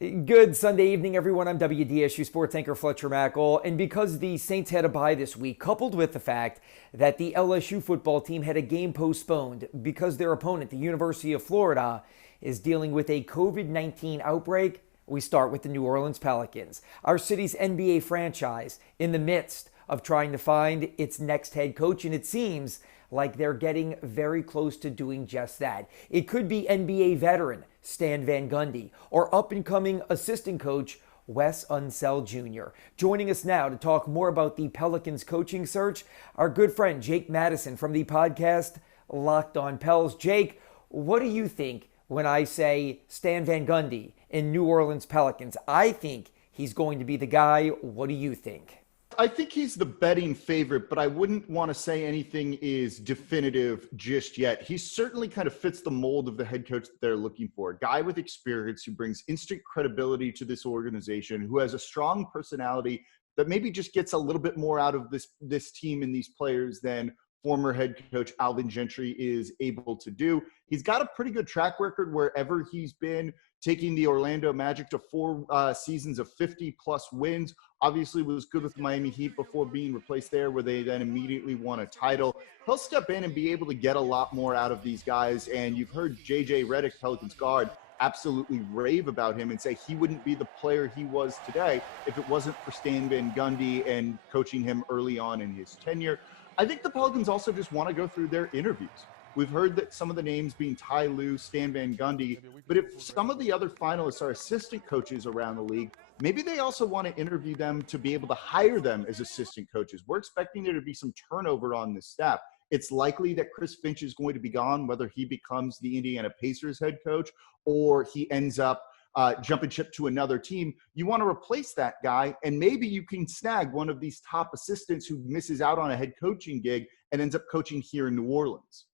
Good Sunday evening, everyone. I'm WDSU sports anchor Fletcher Mackel. And because the Saints had a bye this week, coupled with the fact that the LSU football team had a game postponed because their opponent, the University of Florida, is dealing with a COVID-19 outbreak, we start with the New Orleans Pelicans, our city's NBA franchise, in the midst of trying to find its next head coach. And it seems like they're getting very close to doing just that. It could be NBA veteran Stan Van Gundy or up-and-coming assistant coach Wes Unseld Jr. Joining us now to talk more about the Pelicans coaching search, our good friend Jake Madison from the podcast Locked On Pels. Jake, what do you think when I say Stan Van Gundy in New Orleans Pelicans? I think he's going to be the guy. What do you think? I think he's the betting favorite, but I wouldn't want to say anything is definitive just yet. He certainly kind of fits the mold of the head coach that they're looking for. A guy with experience who brings instant credibility to this organization, who has a strong personality that maybe just gets a little bit more out of this team and these players than former head coach Alvin Gentry is able to do. He's got a pretty good track record wherever he's been, taking the Orlando Magic to four seasons of 50-plus wins. Obviously was good with the Miami Heat before being replaced there, where they then immediately won a title. He'll step in and be able to get a lot more out of these guys. And you've heard J.J. Redick, Pelicans guard, absolutely rave about him and say he wouldn't be the player he was today if it wasn't for Stan Van Gundy and coaching him early on in his tenure. I think the Pelicans also just want to go through their interviews. We've heard that some of the names being Ty Lue, Stan Van Gundy, but if some of the other finalists are assistant coaches around the league, maybe they also want to interview them to be able to hire them as assistant coaches. We're expecting there to be some turnover on this staff. It's likely that Chris Finch is going to be gone, whether he becomes the Indiana Pacers head coach or he ends up jumping ship to another team. You want to replace that guy, and maybe you can snag one of these top assistants who misses out on a head coaching gig and ends up coaching here in New Orleans.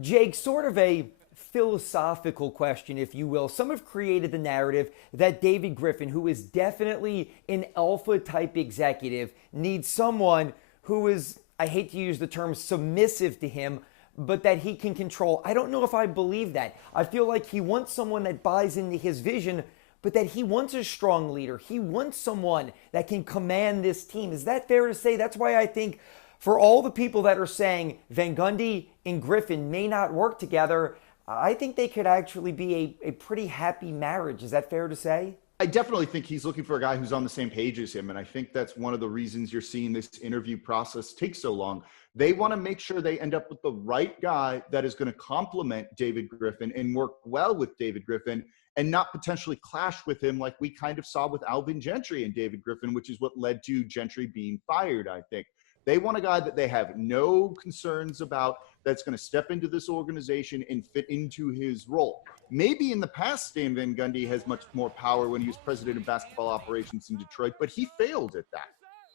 Jake, sort of a philosophical question, if you will. Some have created the narrative that David Griffin, who is definitely an alpha type executive, needs someone who is, I hate to use the term submissive to him, but that he can control. I don't know if I believe that. I feel like he wants someone that buys into his vision, but that he wants a strong leader. He wants someone that can command this team. Is that fair to say? That's why I think for all the people that are saying Van Gundy and Griffin may not work together, I think they could actually be a pretty happy marriage. Is that fair to say? I definitely think he's looking for a guy who's on the same page as him. And I think that's one of the reasons you're seeing this interview process take so long. They want to make sure they end up with the right guy that is going to complement David Griffin and work well with David Griffin and not potentially clash with him like we kind of saw with Alvin Gentry and David Griffin, which is what led to Gentry being fired, I think. They want a guy that they have no concerns about, that's going to step into this organization and fit into his role. Maybe in the past, Stan Van Gundy has much more power when he was president of basketball operations in Detroit, but he failed at that.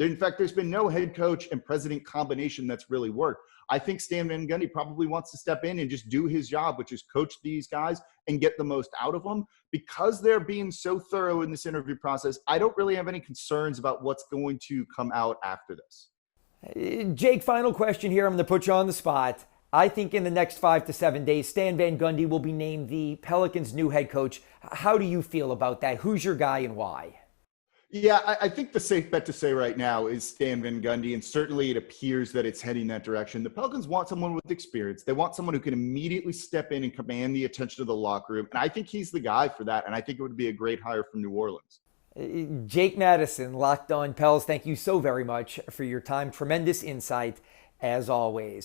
In fact, there's been no head coach and president combination that's really worked. I think Stan Van Gundy probably wants to step in and just do his job, which is coach these guys and get the most out of them. Because they're being so thorough in this interview process, I don't really have any concerns about what's going to come out after this. Jake, final question here. I'm going to put you on the spot. I think in the next 5 to 7 days, Stan Van Gundy will be named the Pelicans' new head coach. How do you feel about that? Who's your guy and why? Yeah, I think the safe bet to say right now is Stan Van Gundy, and certainly it appears that it's heading that direction. The Pelicans want someone with experience. They want someone who can immediately step in and command the attention of the locker room, and I think he's the guy for that, and I think it would be a great hire from New Orleans. Jake Madison, Locked On Pels, thank you so very much for your time. Tremendous insight, as always.